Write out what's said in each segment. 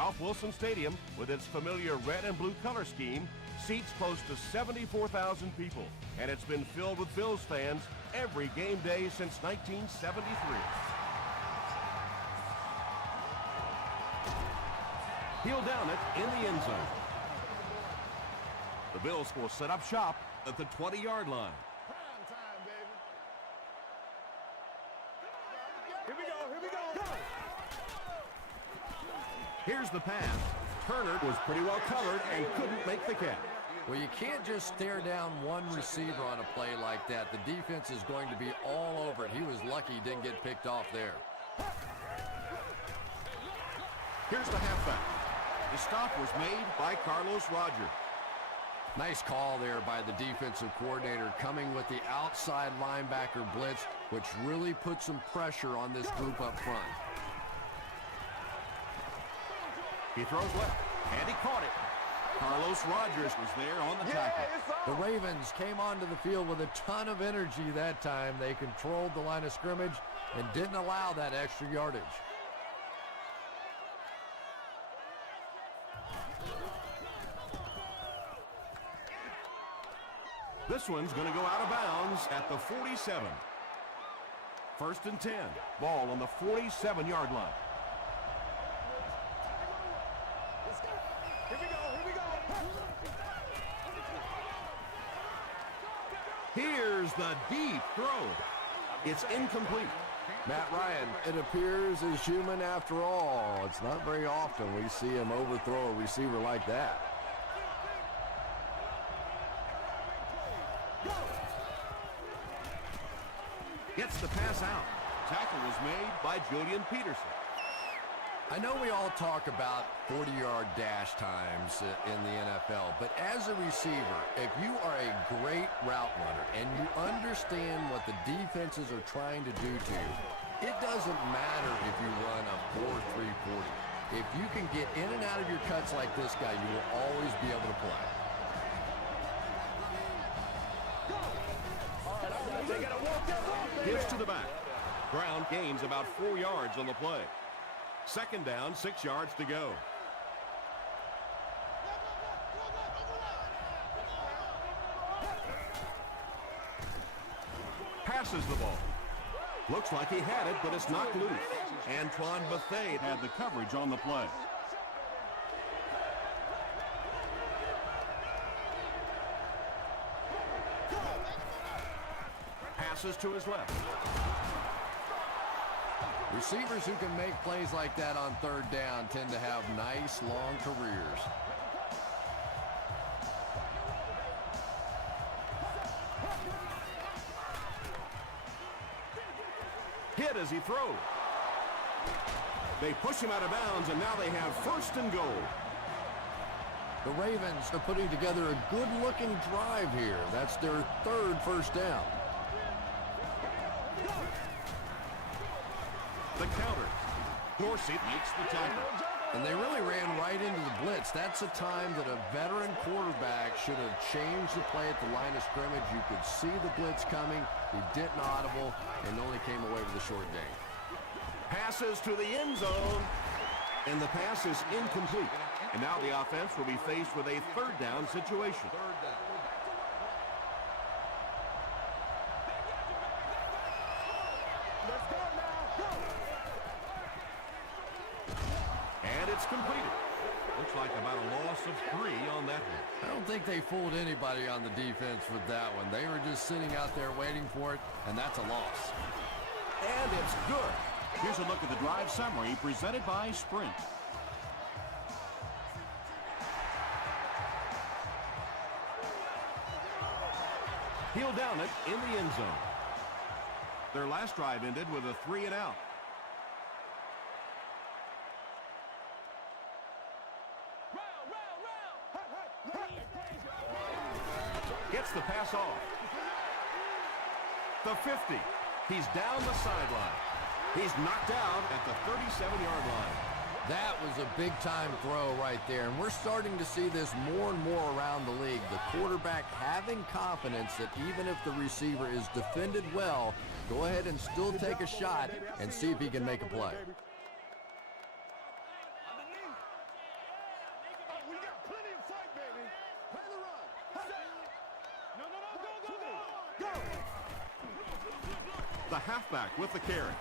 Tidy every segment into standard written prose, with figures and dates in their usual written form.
Ralph Wilson Stadium, with its familiar red and blue color scheme, seats close to 74,000 people, and it's been filled with Bills fans every game day since 1973. He'll down it in the end zone. The Bills will set up shop at the 20-yard line. Prime time, baby. Here we go. Here's the pass. Turner was pretty well covered and couldn't make the catch. Well, you can't just stare down one receiver on a play like that. The defense is going to be all over it. He was lucky he didn't get picked off there. Here's the halfback. The stop was made by Carlos Rogers. Nice call there by the defensive coordinator, coming with the outside linebacker blitz, which really put some pressure on this group up front. He throws left, and he caught it. Carlos Rogers was there on the tackle. The Ravens came onto the field with a ton of energy that time. They controlled the line of scrimmage and didn't allow that extra yardage. This one's going to go out of bounds at the 47. 1st and 10. Ball on the 47-yard line. Here we go. Here's the deep throw. It's incomplete. Matt Ryan, it appears is human after all. It's not very often we see him overthrow a receiver like that. Gets the pass out. Tackle was made by Julian Peterson. I know we all talk about 40-yard dash times in the NFL, but as a receiver, if you are a great route runner and you understand what the defenses are trying to do to you, it doesn't matter if you run a 4.340. If you can get in and out of your cuts like this guy, you will always be able to play. Gives to the back. Brown gains about 4 yards on the play. 2nd down, 6 yards to go. Passes the ball. Looks like he had it, but it's knocked loose. Antoine Bethea had the coverage on the play. Passes to his left. Receivers who can make plays like that on 3rd down tend to have nice, long careers. Hit as he throws. They push him out of bounds, and now they have 1st and goal. The Ravens are putting together a good-looking drive here. That's their 3rd first down. The counter. Dorsey makes the tackle. And they really ran right into the blitz. That's a time that a veteran quarterback should have changed the play at the line of scrimmage. You could see the blitz coming. He didn't audible and only came away with a short gain. Passes to the end zone. And the pass is incomplete. And now the offense will be faced with a 3rd down situation. It's completed. Looks like about a loss of 3 on that one. I don't think they fooled anybody on the defense with that one. They were just sitting out there waiting for it, and that's a loss. And it's good. Here's a look at the drive summary presented by Sprint. He'll down it in the end zone. Their last drive ended with a 3-and-out. Gets the pass off. The 50. He's down the sideline. He's knocked out at the 37-yard line. That was a big-time throw right there, and we're starting to see this more and more around the league. The quarterback having confidence that even if the receiver is defended well, go ahead and still take a shot and see if he can make a play. The halfback with the carry.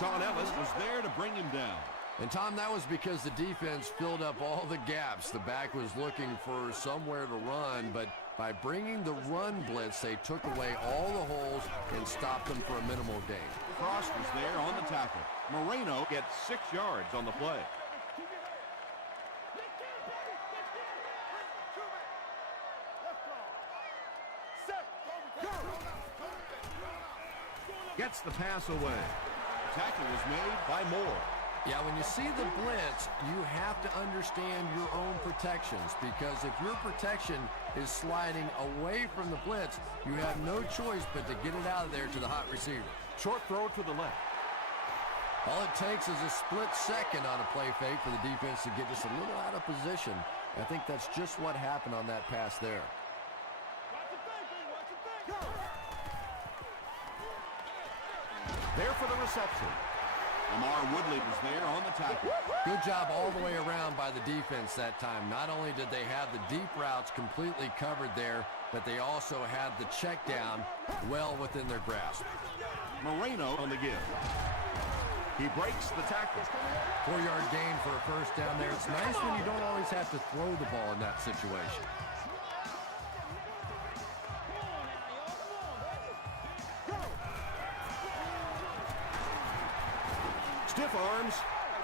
Sean Ellis was there to bring him down. And Tom, that was because the defense filled up all the gaps. The back was looking for somewhere to run, but by bringing the run blitz, they took away all the holes and stopped them for a minimal gain. Frost was there on the tackle. Moreno gets 6 yards on the play. Gets the pass away. Tackle was made by Moore. Yeah, when you see the blitz, you have to understand your own protections, because if your protection is sliding away from the blitz, you have no choice but to get it out of there to the hot receiver. Short throw to the left. All it takes is a split second on a play fake for the defense to get just a little out of position. I think that's just what happened on that pass there. There for the reception. Lamar Woodley was there on the tackle. Good job all the way around by the defense that time. Not only did they have the deep routes completely covered there, but they also had the check down well within their grasp. Moreno on the give. He breaks the tackle. 4-yard gain for a first down there. It's nice when you don't always have to throw the ball in that situation. Stiff arms,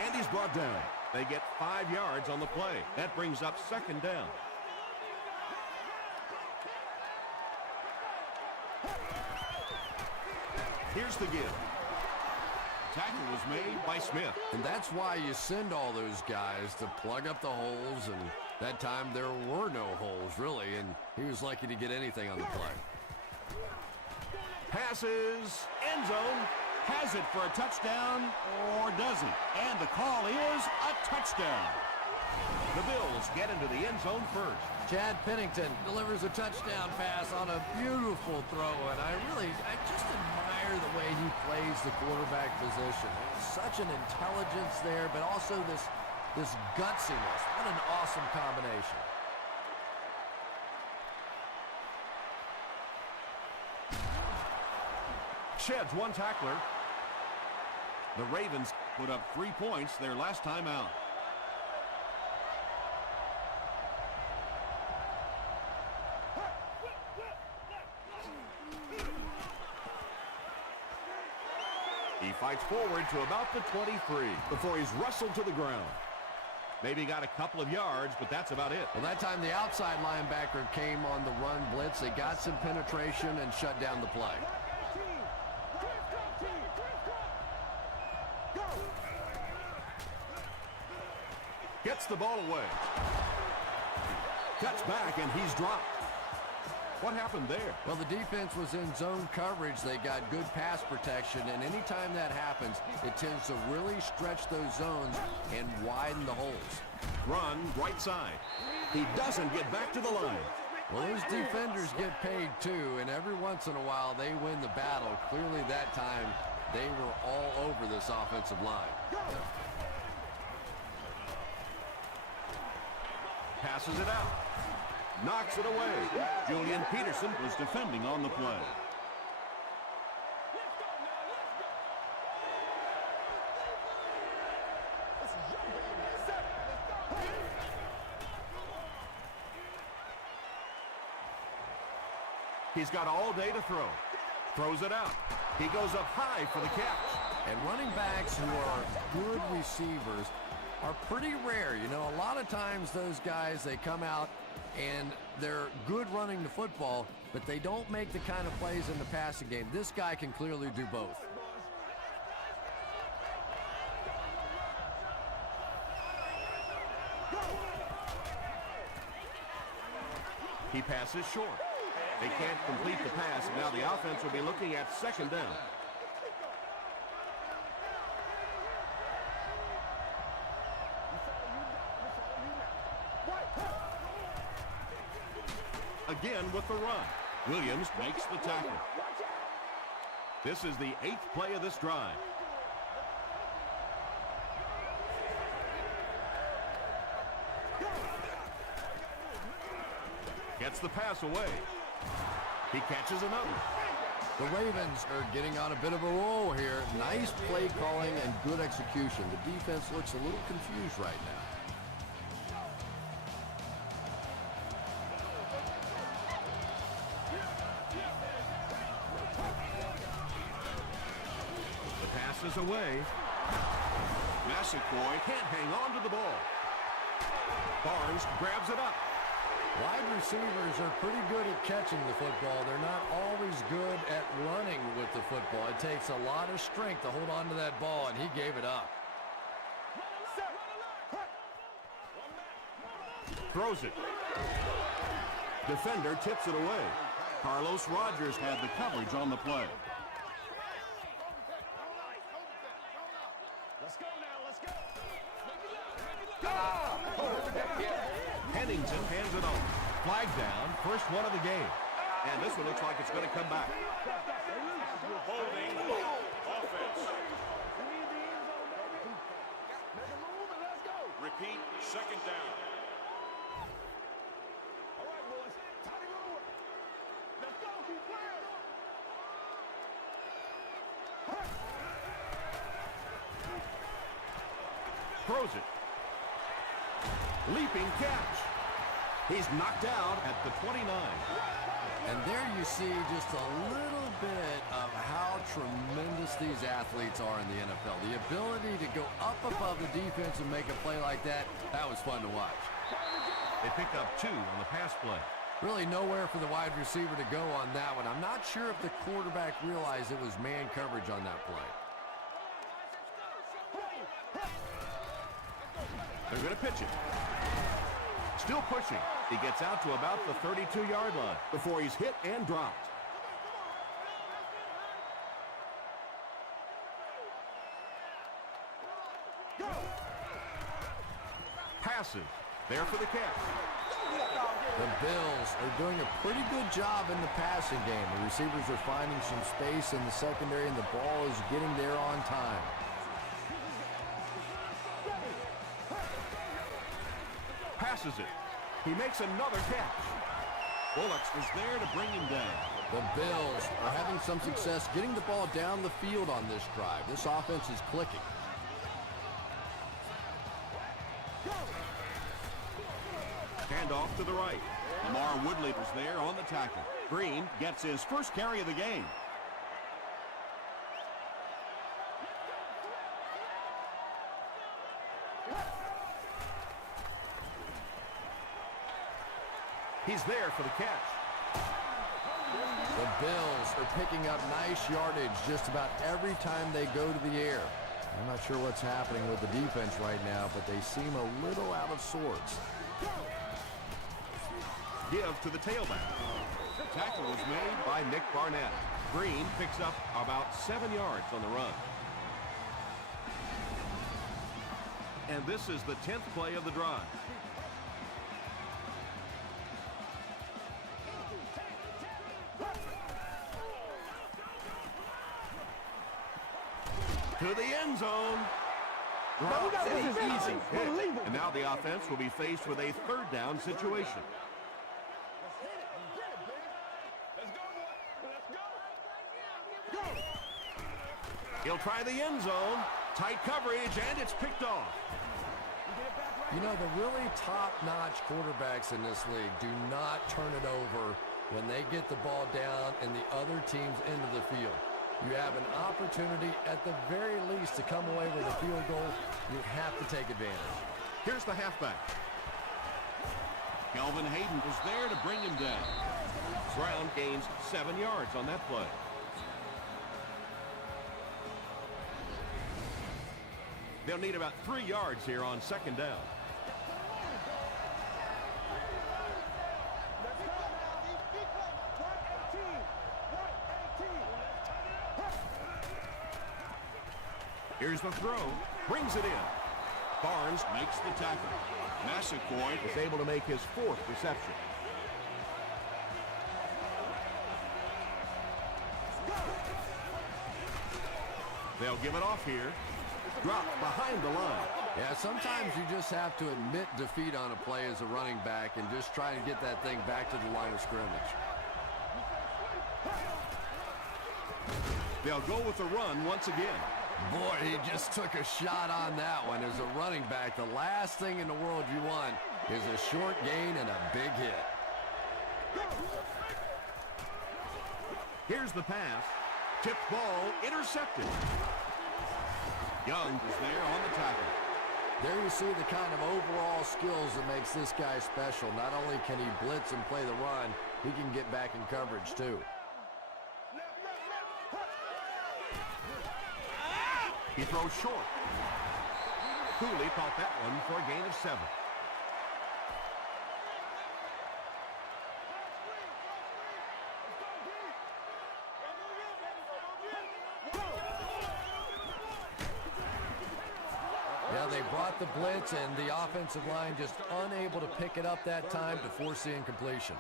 and he's brought down. They get 5 yards on the play. That brings up second down. Here's the give. Tackle was made by Smith. And that's why you send all those guys to plug up the holes, and that time there were no holes, really, and he was lucky to get anything on the play. Passes, end zone, has it for a touchdown, or doesn't. And the call is a touchdown. The Bills get into the end zone first. Chad Pennington delivers a touchdown pass on a beautiful throw, and I just admire the way he plays the quarterback position. Such an intelligence there, but also this gutsiness. What an awesome combination. Sheds one tackler. The Ravens put up 3 points their last time out. He fights forward to about the 23 before he's wrestled to the ground. Maybe got a couple of yards, but that's about it. Well, that time the outside linebacker came on the run blitz. They got some penetration and shut down the play. Gets the ball away. Cuts back, and he's dropped. What happened there? Well, the defense was in zone coverage. They got good pass protection, and anytime that happens, it tends to really stretch those zones and widen the holes. Run right side. He doesn't get back to the line. Well, those defenders get paid too, and every once in a while they win the battle. Clearly that time they were all over this offensive line. Passes it out. Knocks it away. Julian Peterson was defending on the play. He's got all day to throw. Throws it out. He goes up high for the catch. And running backs who are good receivers are pretty rare. You know, a lot of times those guys, they come out and they're good running the football, but they don't make the kind of plays in the passing game. This guy can clearly do both. He passes short. They can't complete the pass. Now the offense will be looking at second down. Again with the run. Williams makes the tackle. This is the 8th play of this drive. Gets the pass away. He catches another. The Ravens are getting on a bit of a roll here. Nice play calling and good execution. The defense looks a little confused right now. The pass is away. Massaquoi can't hang on to the ball. Barnes grabs it up. Wide receivers are pretty good at catching the football. They're not always good at running with the football. It takes a lot of strength to hold on to that ball, and he gave it up. Throws it. Defender tips it away. Carlos Rogers had the coverage on the play. Let's go now, let's go. Pennington hands it off. Flag down, first one of the game. And this one looks like it's going to come back. Holding offense. We need the end zone, baby. Make a move and let's go. Repeat, second down. All right, boys. Tight over. Let's go. Keep playing. Throws it. Leaping catch. He's knocked out at the 29. And there you see just a little bit of how tremendous these athletes are in the NFL. The ability to go up above the defense and make a play like that, that was fun to watch. They pick up 2 on the pass play. Really nowhere for the wide receiver to go on that one. I'm not sure if the quarterback realized it was man coverage on that play. They're going to pitch it. Still pushing. He gets out to about the 32-yard line before he's hit and dropped. Passes. There for the catch. The Bills are doing a pretty good job in the passing game. The receivers are finding some space in the secondary, and the ball is getting there on time. Passes it. He makes another catch. Bullocks is there to bring him down. The Bills are having some success getting the ball down the field on this drive. This offense is clicking. Hand off to the right. Lamar Woodley was there on the tackle. Green gets his first carry of the game. He's there for the catch. The Bills are picking up nice yardage just about every time they go to the air. I'm not sure what's happening with the defense right now, but they seem a little out of sorts. Give to the tailback. The tackle was made by Nick Barnett. Green picks up about 7 yards on the run. And this is the 10th play of the drive. To the end zone. Drops an easy pick. And now the offense will be faced with a third down situation. He'll try the end zone. Tight coverage, and it's picked off. You know, the really top-notch quarterbacks in this league do not turn it over when they get the ball down and the other team's into the field. You have an opportunity at the very least to come away with a field goal. You have to take advantage. Here's the halfback. Kelvin Hayden was there to bring him down. Brown gains 7 yards on that play. They'll need about 3 yards here on second down. Here's the throw. Brings it in. Barnes makes the tackle. Massaquoi is able to make his 4th reception. They'll give it off here. Dropped behind the line. Yeah, sometimes you just have to admit defeat on a play as a running back and just try to get that thing back to the line of scrimmage. They'll go with the run once again. Boy, he just took a shot on that one. As a running back, the last thing in the world you want is a short gain and a big hit. Here's the pass. Tipped ball intercepted. Young is there on the tackle. There you see the kind of overall skills that makes this guy special. Not only can he blitz and play the run, he can get back in coverage too. He throws short. Cooley caught that one for a gain of 7. Yeah, they brought the blitz, and the offensive line just unable to pick it up that time to force the incompletion.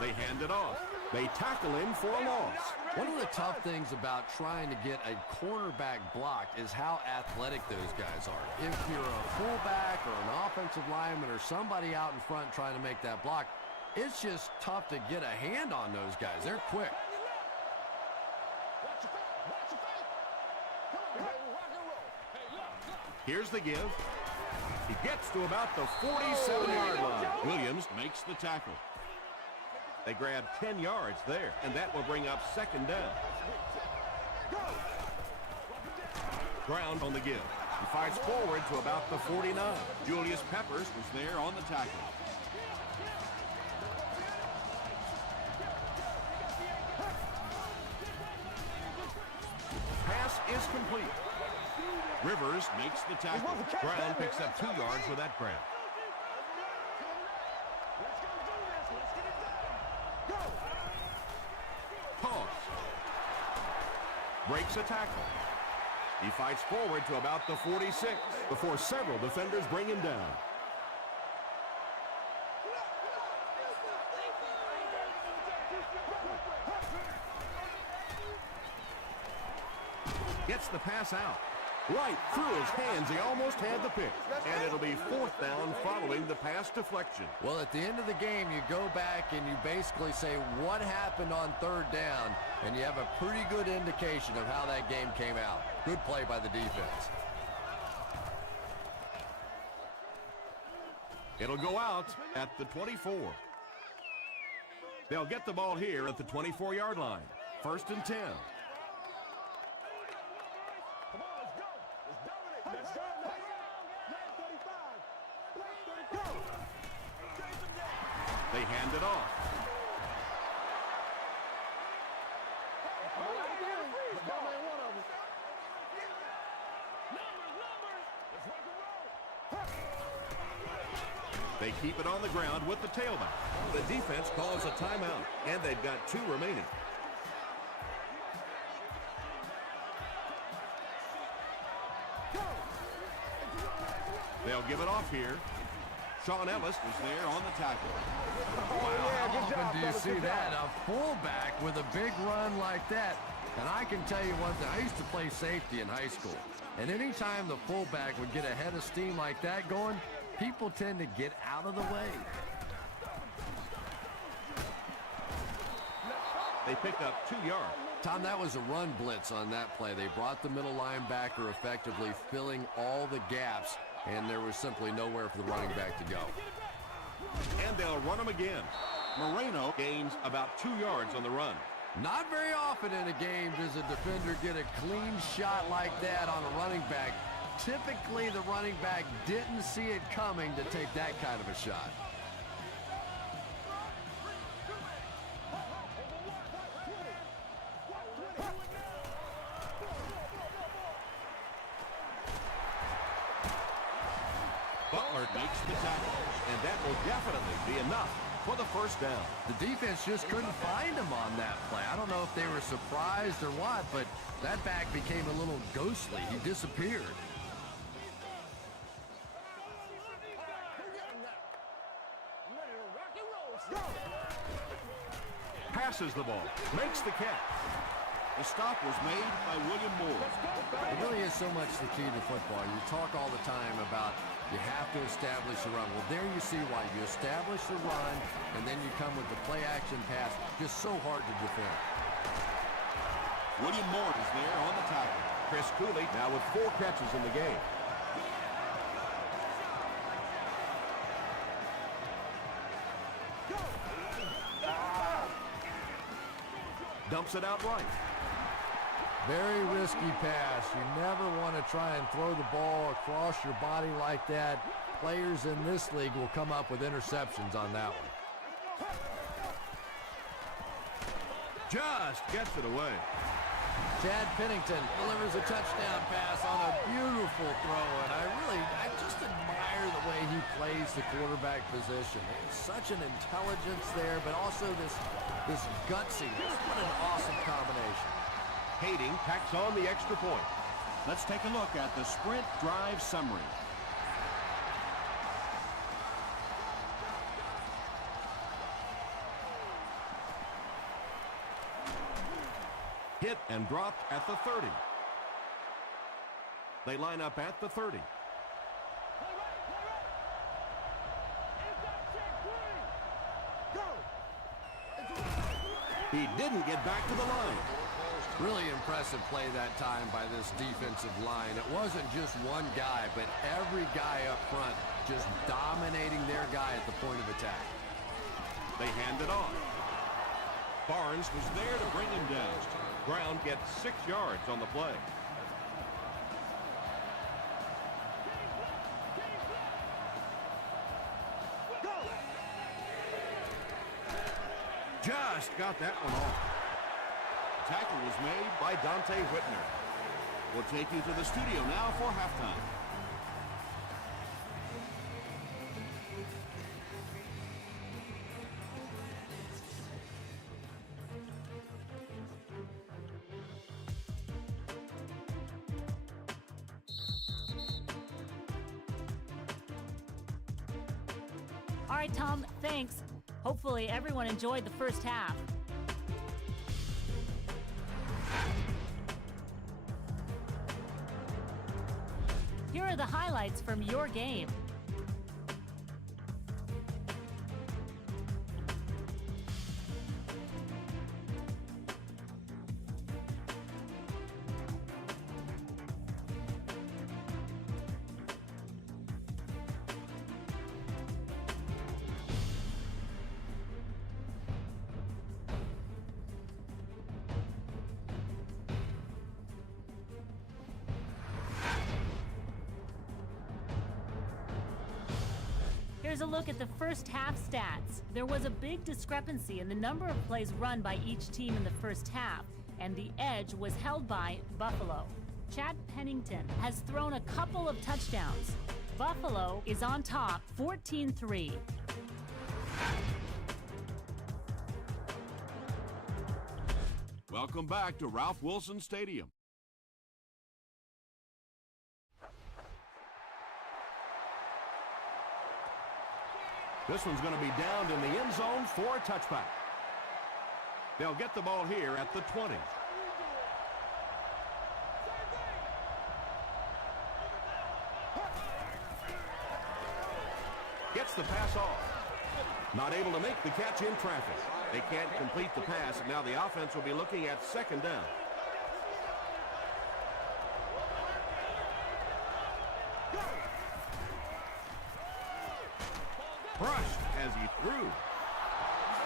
They hand it off. They tackle him for a loss. One of the tough things about trying to get a cornerback blocked is how athletic those guys are. If you're a fullback or an offensive lineman or somebody out in front trying to make that block, it's just tough to get a hand on those guys. They're quick. Here's the give. He gets to about the 47-yard line. Williams makes the tackle. They grab 10 yards there, and that will bring up 2nd down. Ground on the give. He fights forward to about the 49. Julius Peppers was there on the tackle. Pass is complete. Rivers makes the tackle. Brown picks up 2 yards with that grab. Toss. Breaks a tackle. He fights forward to about the 46 before several defenders bring him down. Gets the pass out. Right through his hands. He almost had the pick. And it'll be 4th down following the pass deflection. Well, at the end of the game, you go back and you basically say what happened on 3rd down, and you have a pretty good indication of how that game came out. Good play by the defense. It'll go out at the 24. They'll get the ball here at the 24-yard line. 1st and 10. They hand it off. They keep it on the ground with the tailback. The defense calls a timeout, and they've got 2 remaining. They'll give it off here. Sean Ellis was there on the tackle. Wow, how often do you see that? A fullback with a big run like that. And I can tell you one thing. I used to play safety in high school. And anytime the fullback would get a head of steam like that going, people tend to get out of the way. They pick up 2 yards. Tom, that was a run blitz on that play. They brought the middle linebacker effectively filling all the gaps, and there was simply nowhere for the running back to go. And they'll run him again. Moreno gains about 2 yards on the run. Not very often in a game does a defender get a clean shot like that on a running back. Typically, the running back didn't see it coming to take that kind of a shot. Butler makes the tackle, and that will definitely be enough for the 1st down. The defense just couldn't find him on that play. I don't know if they were surprised or what, but that back became a little ghostly. He disappeared. Passes the ball, makes the catch. The stop was made by William Moore. It really is so much the key to football. You talk all the time about you have to establish a run. Well, there you see why. You establish the run, and then you come with the play-action pass. Just so hard to defend. William Moore is there on the tackle. Chris Cooley now with 4 catches in the game. Dumps it out right. Very risky pass. You never want to try and throw the ball across your body like that. Players in this league will come up with interceptions on that one. Just gets it away. Chad Pennington delivers a touchdown pass on a beautiful throw, and I just admire the way he plays the quarterback position. There's such an intelligence there, but also this gutsiness. What an awesome combination. Hayden tacks on the extra point. Let's take a look at the sprint drive summary. Hit and dropped at the 30. They line up at the 30. He didn't get back to the line. Really impressive play that time by this defensive line. It wasn't just one guy, but every guy up front just dominating their guy at the point of attack. They hand it off. Barnes was there to bring him down. Brown gets 6 yards on the play. Just got that one off. Tackle was made By Dante Whitner. We'll take you to the studio now for halftime. All right, Tom, thanks. Hopefully everyone enjoyed the first half. Here are the highlights from your game. Here's a look at the first half stats. There was a big discrepancy in the number of plays run by each team in the first half, and the edge was held by Buffalo. Chad Pennington has thrown a couple of touchdowns. Buffalo is on top, 14-3. Welcome back to Ralph Wilson Stadium. This one's going to be downed in the end zone for a touchback. They'll get the ball here at the 20. Gets the pass off. Not able to make the catch in traffic. They can't complete the pass, and now the offense will be looking at second down. Brushed as he threw.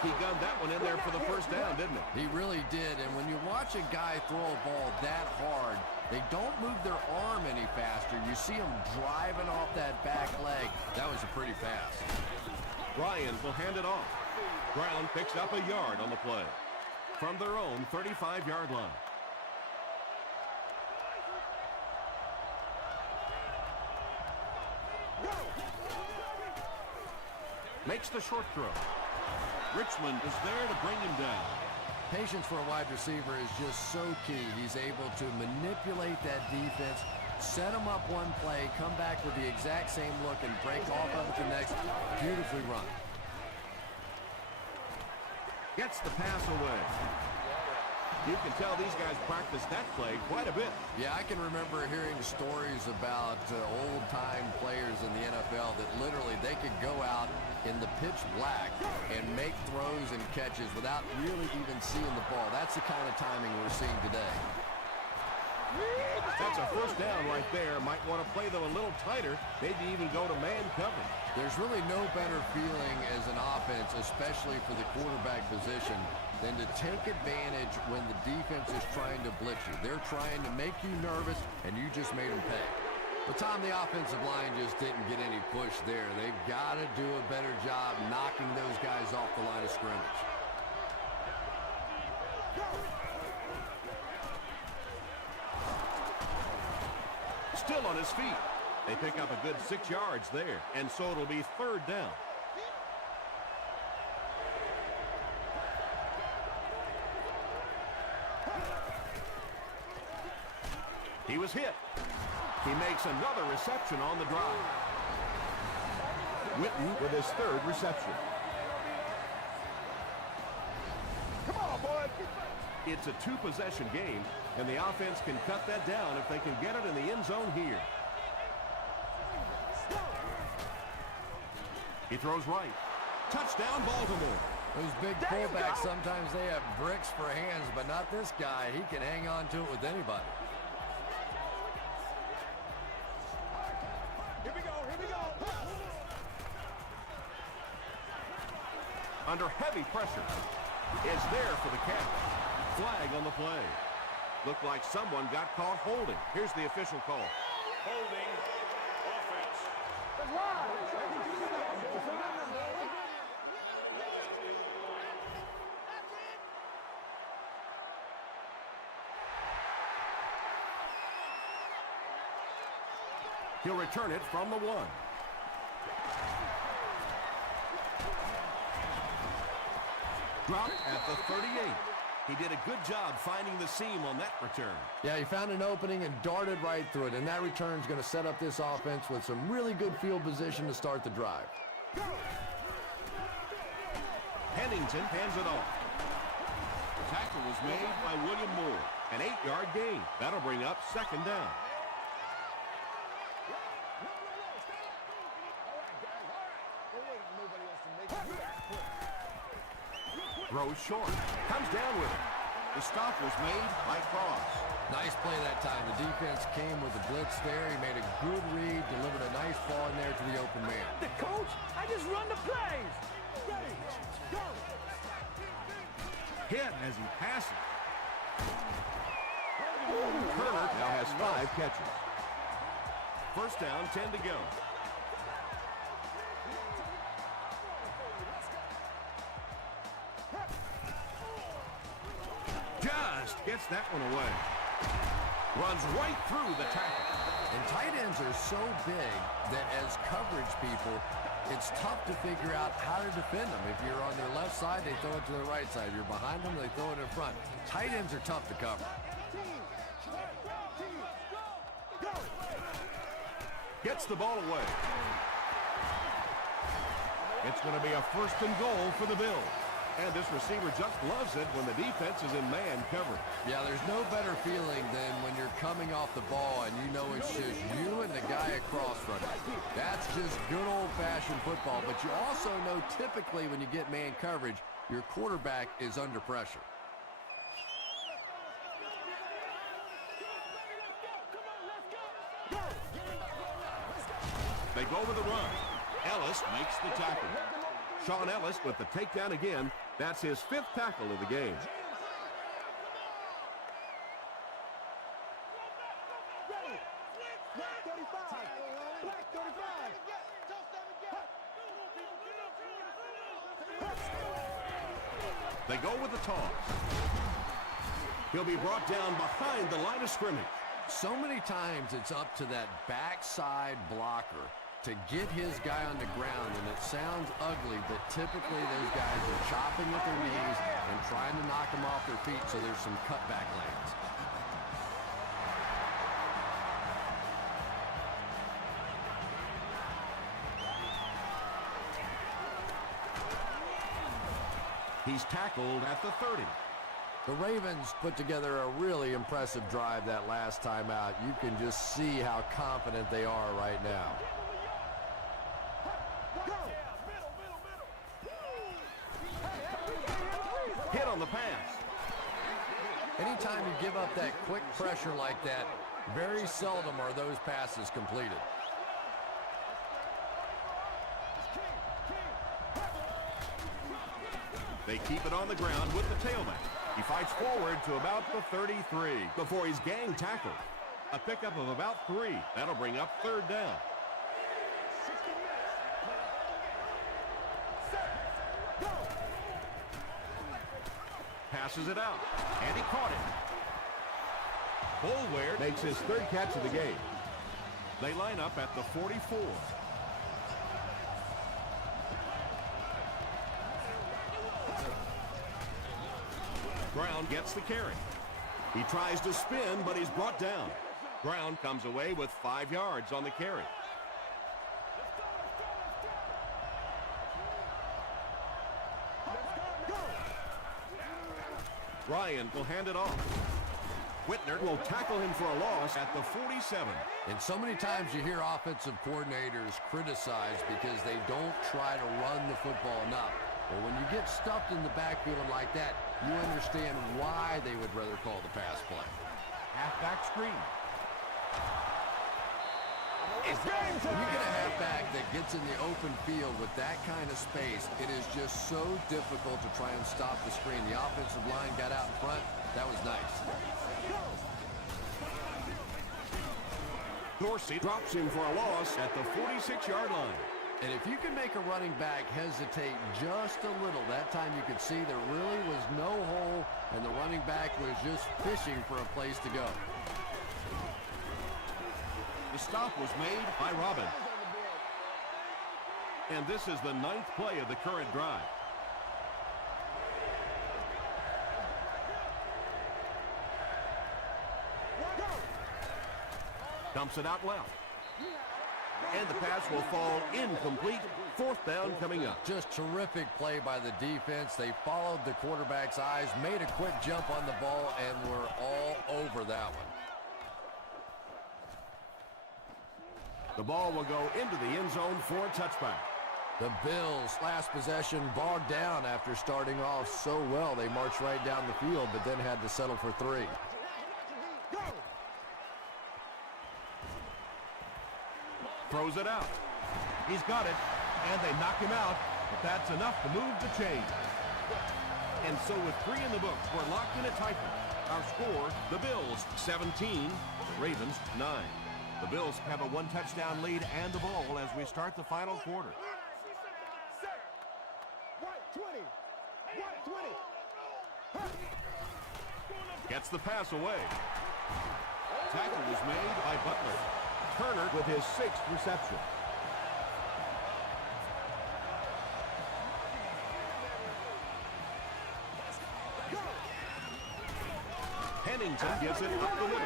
He gunned that one in there for the first down, didn't he? He really did, and when you watch a guy throw a ball that hard, they don't move their arm any faster. You see them driving off that back leg. That was a pretty pass. Ryans will hand it off. Brown picks up a yard on the play from their own 35-yard line. Makes the short throw. Richmond is there to bring him down. Patience for a wide receiver is just so key. He's able to manipulate that defense, set him up one play, come back with the exact same look, and break off of it the next. Beautifully run. Gets the pass away. You can tell these guys practice that play quite a bit. Yeah, I can remember hearing stories about old-time players in the NFL that literally they could go out in the pitch black and make throws and catches without really even seeing the ball. That's the kind of timing we're seeing today. That's a first down right there. Might want to play them a little tighter, maybe even go to man coverage. There's really no better feeling as an offense, especially for the quarterback position, than to take advantage when the defense is trying to blitz you. They're trying to make you nervous, and you just made them pay. But, Tom, the offensive line just didn't get any push there. They've got to do a better job knocking those guys off the line of scrimmage. Still on his feet. They pick up a good 6 yards there, and so it'll be third down. He was hit. He makes another reception on the drive. Witten with his third reception. Come on, boy. It's a two-possession game, and the offense can cut that down if they can get it in the end zone here. He throws right. Touchdown, Baltimore. Those big fullbacks, sometimes they have bricks for hands, but not this guy. He can hang on to it with anybody. Here we go, here we go. Under heavy pressure. Is there for the catch. Flag on the play. Looked like someone got caught holding. Here's the official call. Holding offense. He'll return it from the 1. Dropped at the 38. He did a good job finding the seam on that return. Yeah, he found an opening and darted right through it, and that return is going to set up this offense with some really good field position to start the drive. Pennington hands it off. The tackle was made by William Moore. An 8-yard gain. That'll bring up second down. Throws short. Comes down with it. The stop was made by Cross. Nice play that time. The defense came with a blitz there. He made a good read, delivered a nice ball in there to the open man. The coach, I just run the plays. Ready, go. Hit as he passes. Turner now has 5 catches. First down, 10 to go. Just gets that one away. Runs right through the tackle. And tight ends are so big that as coverage people, it's tough to figure out how to defend them. If you're on their left side, they throw it to the right side. If you're behind them, they throw it in front. Tight ends are tough to cover. Gets the ball away. It's going to be a first and goal for the Bills. And this receiver just loves it when the defense is in man coverage. Yeah, there's no better feeling than when you're coming off the ball and you know it's just you and the guy across from you. That's just good old-fashioned football. But you also know typically when you get man coverage, your quarterback is under pressure. They go with the run. Ellis makes the tackle. Sean Ellis with the takedown again. That's his 5th tackle of the game. They go with the toss. He'll be brought down behind the line of scrimmage. So many times it's up to that backside blocker to get his guy on the ground, and it sounds ugly, but typically those guys are chopping at their knees and trying to knock them off their feet, so there's some cutback lanes. He's tackled at the 30. The Ravens put together a really impressive drive that last time out. You can just see how confident they are right now. Hit on the pass. Anytime you give up that quick pressure like that, very seldom are those passes completed. They keep it on the ground with the tailback. He fights forward to about the 33 Before he's gang tackled. A pickup of about 3. That'll bring up 3rd down. Passes it out, and he caught it. Boulware makes his 3rd catch of the game. They line up at the 44. Brown gets the carry. He tries to spin, but he's brought down. Brown comes away with 5 yards on the carry. Ryan will hand it off. Whitner will tackle him for a loss at the 47. And so many times you hear offensive coordinators criticized because they don't try to run the football enough. Well, when you get stuffed in the backfield like that, you understand why they would rather call the pass play. Halfback screen. When you get a halfback that gets in the open field with that kind of space, it is just so difficult to try and stop the screen. The offensive line got out in front. That was nice. Dorsey drops him for a loss at the 46-yard line. And if you can make a running back hesitate just a little, that time you could see there really was no hole, and the running back was just fishing for a place to go. The stop was made by Robin. And this is the 9th play of the current drive. Dumps it out left. And the pass will fall incomplete. 4th down coming up. Just terrific play by the defense. They followed the quarterback's eyes, made a quick jump on the ball, and were all over that one. The ball will go into the end zone for a touchback. The Bills, last possession, bogged down after starting off so well. They marched right down the field, but then had to settle for 3. Throws it out. He's got it, and they knock him out, but that's enough to move the chain. And so with 3 in the books, we're locked in a tight one. Our score, the Bills 17, the Ravens 9. The Bills have a 1-touchdown lead and the ball as we start the final quarter. Gets the pass away. Tackle was made by Butler. Turner with his 6th reception. Pennington gives it up the middle.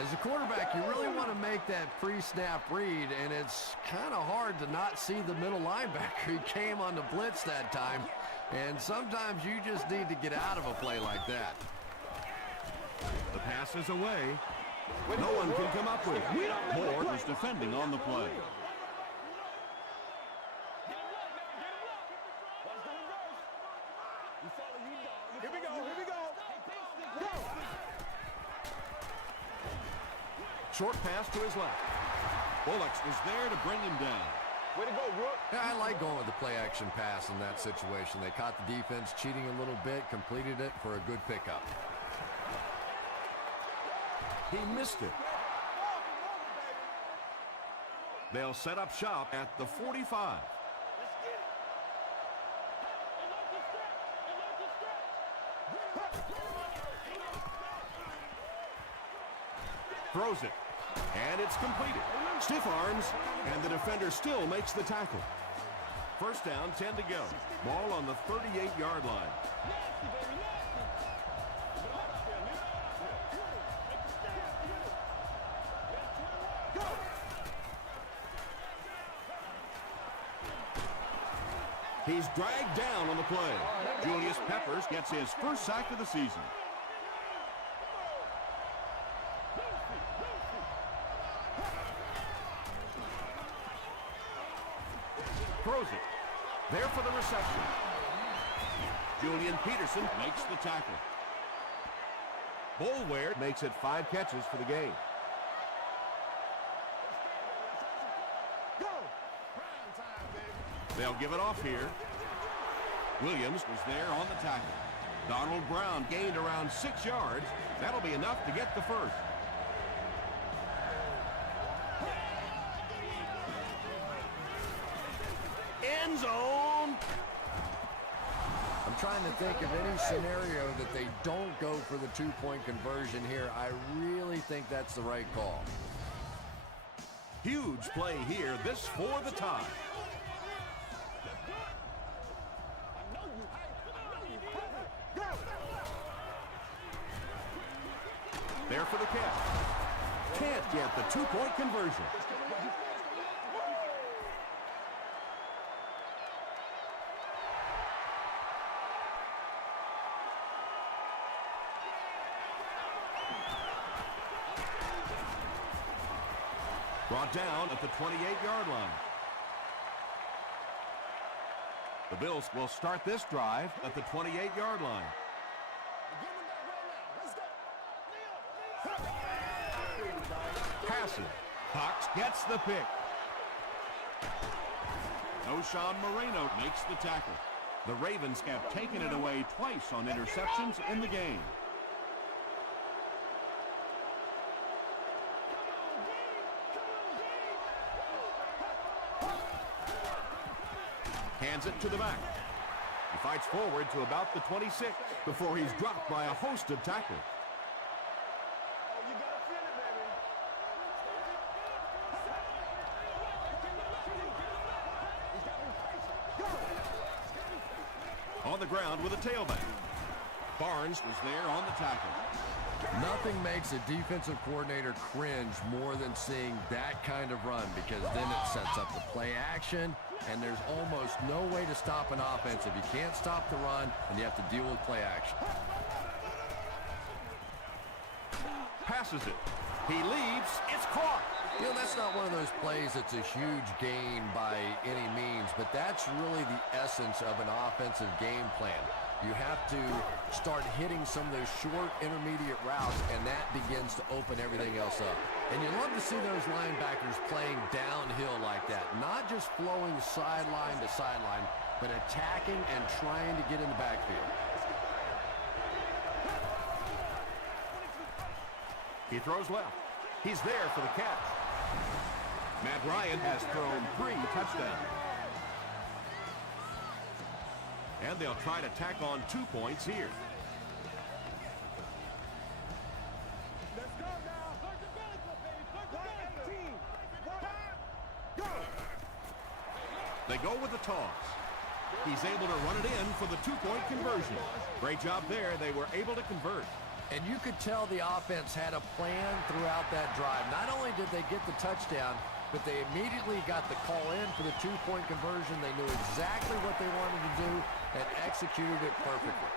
As a quarterback, you really want to make that pre-snap read, and it's kind of hard to not see the middle linebacker. He came on the blitz that time, and sometimes you just need to get out of a play like that. The pass is away. No one can come up with it. Moore was defending on the play. Here we go. Short pass to his left. Bullocks was there to bring him down. Way to go, Rook. Yeah, I like going with the play-action pass in that situation. They caught the defense cheating a little bit, completed it for a good pickup. He missed it. They'll set up shop at the 45. Throws it, and it's completed. Stiff arms, and the defender still makes the tackle. 1st down, 10 to go. Ball on the 38-yard line. He's dragged down on the play. Julius Peppers gets his first sack of the season. Throws it. There for the reception. Julian Peterson makes the tackle. Boulware Makes it 5 catches for the game. They'll give it off here. Williams was there on the tackle. Donald Brown gained around 6 yards. That'll be enough to get the first. End zone. I'm trying to think of any scenario that they don't go for the 2-point conversion here. I really think that's the right call. Huge play here. This for the tie. There for the catch. Can't get the 2-point conversion. Brought down at the 28-yard line. The Bills will start this drive at the 28-yard line. Passing. Cox gets the pick. O'Shawn Moreno makes the tackle. The Ravens have taken it away twice on interceptions in the game. Hands it to the back. He fights forward to about the 26 before he's dropped by a host of tacklers. On the ground with a tailback. Barnes was there on the tackle. Nothing makes a defensive coordinator cringe more than seeing that kind of run, because then it sets up the play action, and there's almost no way to stop an offense if you can't stop the run and you have to deal with play action. Passes it. He leaves. It's caught. You know, that's not one of those plays that's a huge gain by any means, but that's really the essence of an offensive game plan. You have to start hitting some of those short intermediate routes, and that begins to open everything else up. And you love to see those linebackers playing downhill like that, not just flowing sideline to sideline, but attacking and trying to get in the backfield. He throws left. He's there for the catch. Matt Ryan has thrown 3 touchdowns. And they'll try to tack on 2 points here. Let's go now. They go with the toss. He's able to run it in for the 2-point conversion. Great job there. They were able to convert. And you could tell the offense had a plan throughout that drive. Not only did they get the touchdown, but they immediately got the call in for the 2-point conversion. They knew exactly what they wanted to do and executed it perfectly.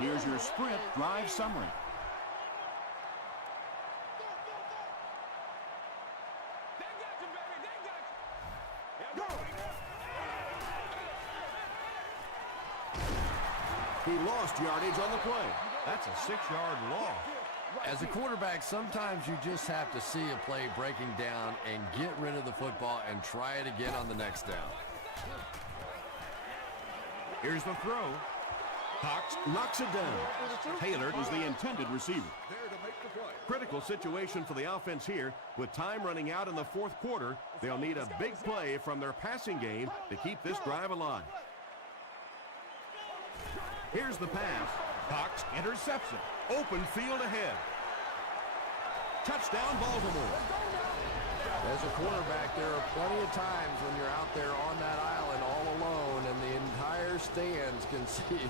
Here's your sprint drive summary. He lost yardage on the play. That's a 6-yard loss. As a quarterback, sometimes you just have to see a play breaking down and get rid of the football and try it again on the next down. Here's the throw. Cox knocks it down. Taylor was the intended receiver. Critical situation for the offense here. With time running out in the 4th quarter, they'll need a big play from their passing game to keep this drive alive. Here's the pass. Cox intercepts it. Open field ahead. Touchdown, Baltimore. As a quarterback, there are plenty of times when you're out there on that island all alone and the entire stands can see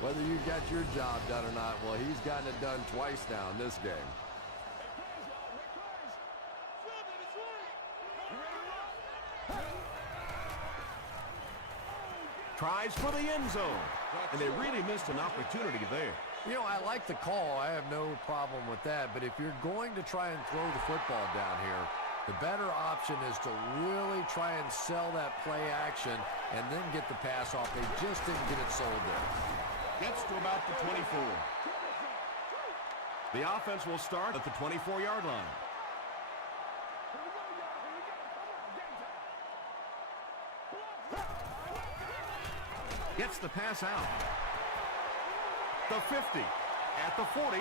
whether you got your job done or not. Well, he's gotten it done twice now in this game. tries for the end zone. And they really missed an opportunity there. You know, I like the call. I have no problem with that. But if you're going to try and throw the football down here, the better option is to really try and sell that play action and then get the pass off. They just didn't get it sold there. Gets to about the 24. The offense will start at the 24-yard line. Gets the pass out. The 50, at the 40,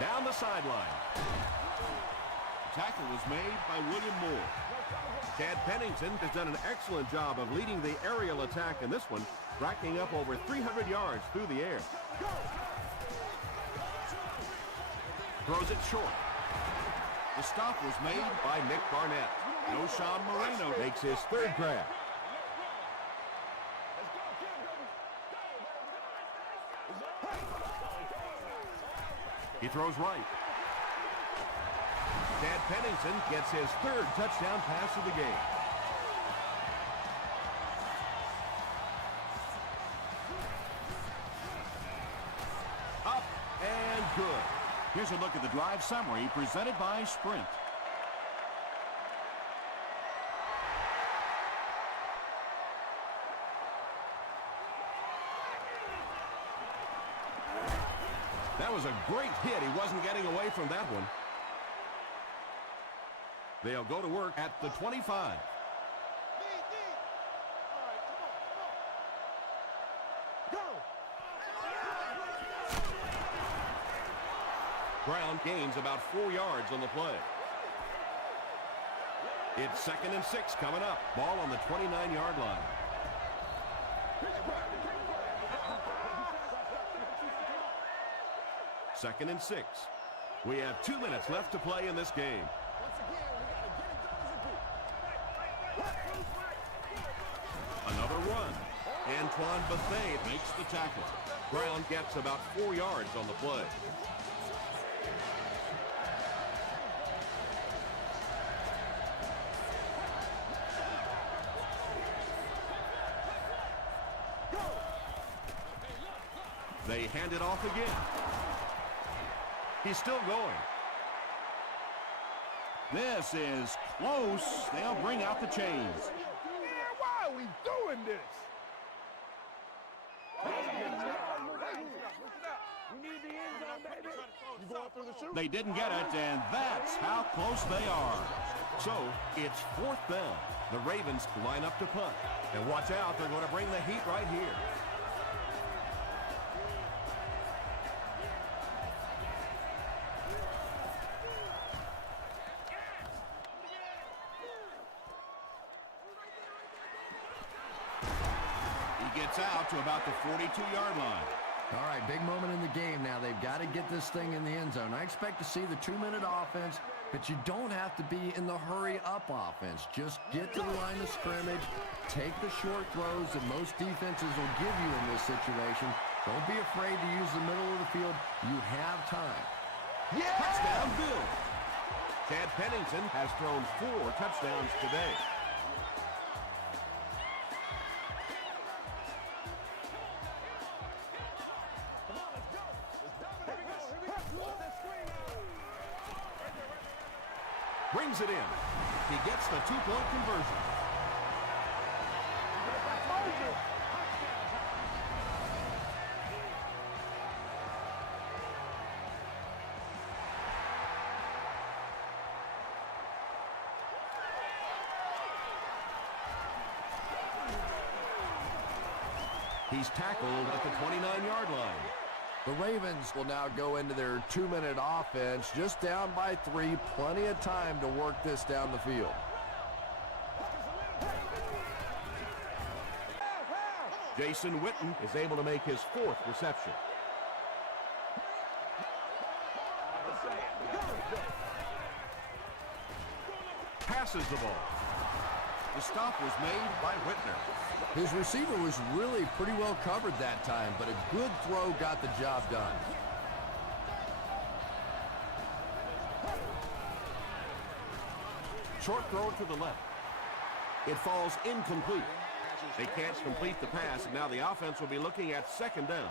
down the sideline. Tackle was made by William Moore. Chad Pennington has done an excellent job of leading the aerial attack in this one, racking up over 300 yards through the air. Throws it short. The stop was made by Nick Barnett. Noshawn Moreno makes his third grab. He throws right. Chad Pennington gets his third touchdown pass of the game. Up and good. Here's a look at the drive summary presented by Sprint. That was a great hit. He wasn't getting away from that one. They'll go to work at the 25. Brown gains about 4 yards on the play. It's 2nd and 6 coming up. Ball on the 29-yard line. Second and 6. We have 2 minutes left to play in this game. Another run. Antoine Bethea makes the tackle. Brown gets about 4 yards on the play. They hand it off again. He's still going. This is close. They'll bring out the chains. Man, why are we doing this? We need the end zone, baby. You going through the chute? They didn't get it, and that's how close they are. So, it's 4th down. The Ravens line up to punt. And watch out, they're going to bring the heat right here. Gets out to about the 42-yard line. All right, big moment in the game now. They've got to get this thing in the end zone. I expect to see the 2-minute offense, but you don't have to be in the hurry-up offense. Just get to the line of scrimmage, take the short throws that most defenses will give you in this situation. Don't be afraid to use the middle of the field. You have time. Yeah! Touchdown, Bill. Chad Pennington has thrown 4 touchdowns today. Brings it in. He gets the 2-point conversion. He's tackled at the 29-yard line. The Ravens will now go into their 2-minute offense, just down by 3, plenty of time to work this down the field. Jason Witten is able to make his 4th reception. Passes the ball. The stop was made by Whitner. His receiver was really pretty well covered that time, but a good throw got the job done. Short throw to the left. It falls incomplete. They can't complete the pass, and now the offense will be looking at second down.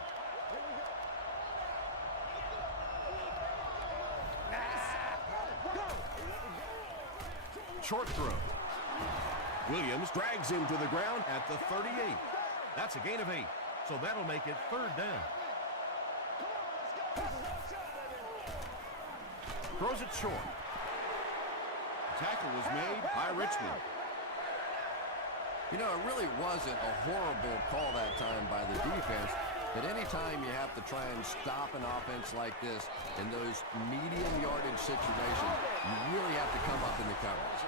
Short throw. Williams drags him to the ground at the 38. That's a gain of 8, so that'll make it third down. Throws it short. Tackle was made by Richmond. You know, it really wasn't a horrible call that time by the defense, but anytime you have to try and stop an offense like this in those medium yardage situations, you really have to come up in the coverage.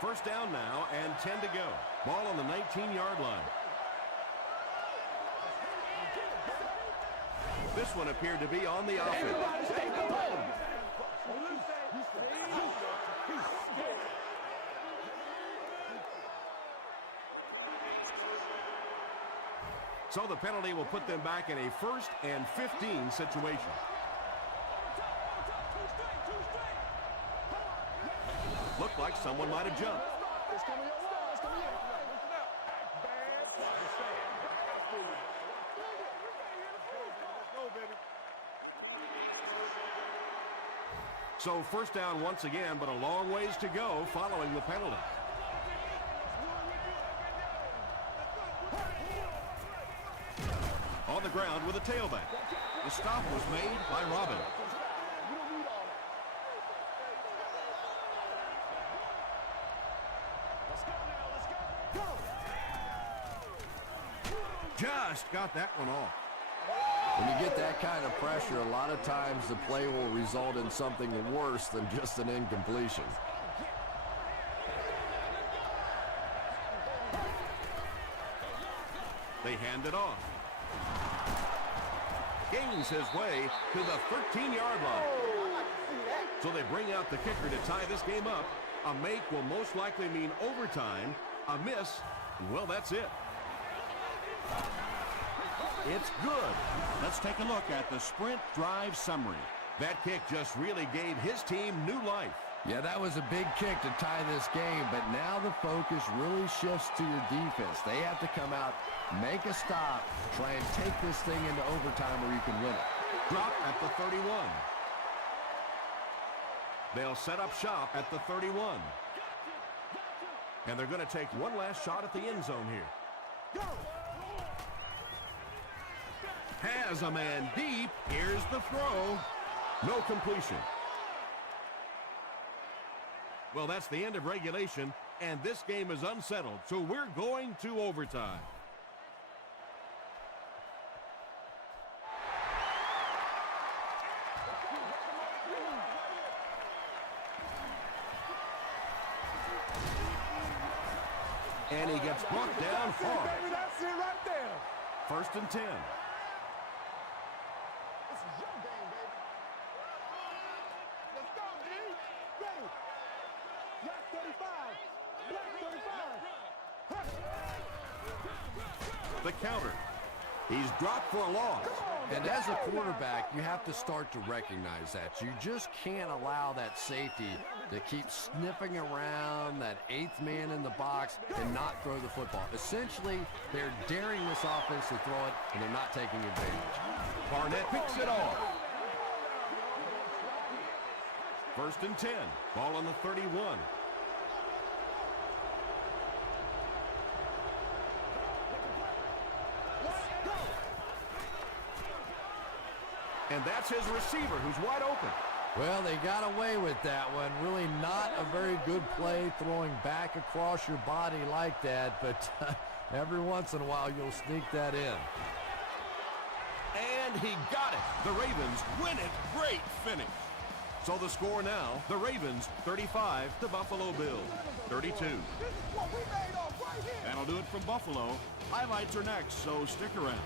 First down now and 10 to go. Ball on the 19-yard line. This one appeared to be on the offense. So the penalty will put them back in a 1st and 15 situation. Looked like someone might have jumped. So first down once again, but a long ways to go following the penalty. On the ground with a tailback. The stop was made by Robin. Just got that one off. When you get that kind of pressure, a lot of times the play will result in something worse than just an incompletion. They hand it off. Gains his way to the 13-yard line. So they bring out the kicker to tie this game up. A make will most likely mean overtime. A miss, and well, that's it. It's good. Let's take a look at the sprint drive summary. That kick just really gave his team new life. Yeah, that was a big kick to tie this game, but now the focus really shifts to your defense. They have to come out, make a stop, try and take this thing into overtime where you can win it. Drop at the 31. They'll set up shop at the 31. And they're going to take one last shot at the end zone here. Has a man deep. Here's the throw. No completion. Well, that's the end of regulation, and this game is unsettled, so we're going to overtime. And he gets brought down hard. That's it right there. 1st and 10. This is your game, baby. Let's go, D. Ready. Black 35. Black 35. The counter. He's dropped for a loss. And as a quarterback, you have to start to recognize that. You just can't allow that safety to keep sniffing around that 8th man in the box and not throw the football. Essentially, they're daring this offense to throw it, and they're not taking advantage. Barnett picks it off. 1st and 10. Ball on the 31. And that's his receiver who's wide open. Well, they got away with that one. Really not a very good play throwing back across your body like that, but every once in a while you'll sneak that in. And he got it. The Ravens win it. Great finish. So the score now, the Ravens 35 to Buffalo Bills 32. This is what we made off right here. That'll do it from Buffalo. Highlights are next, so stick around.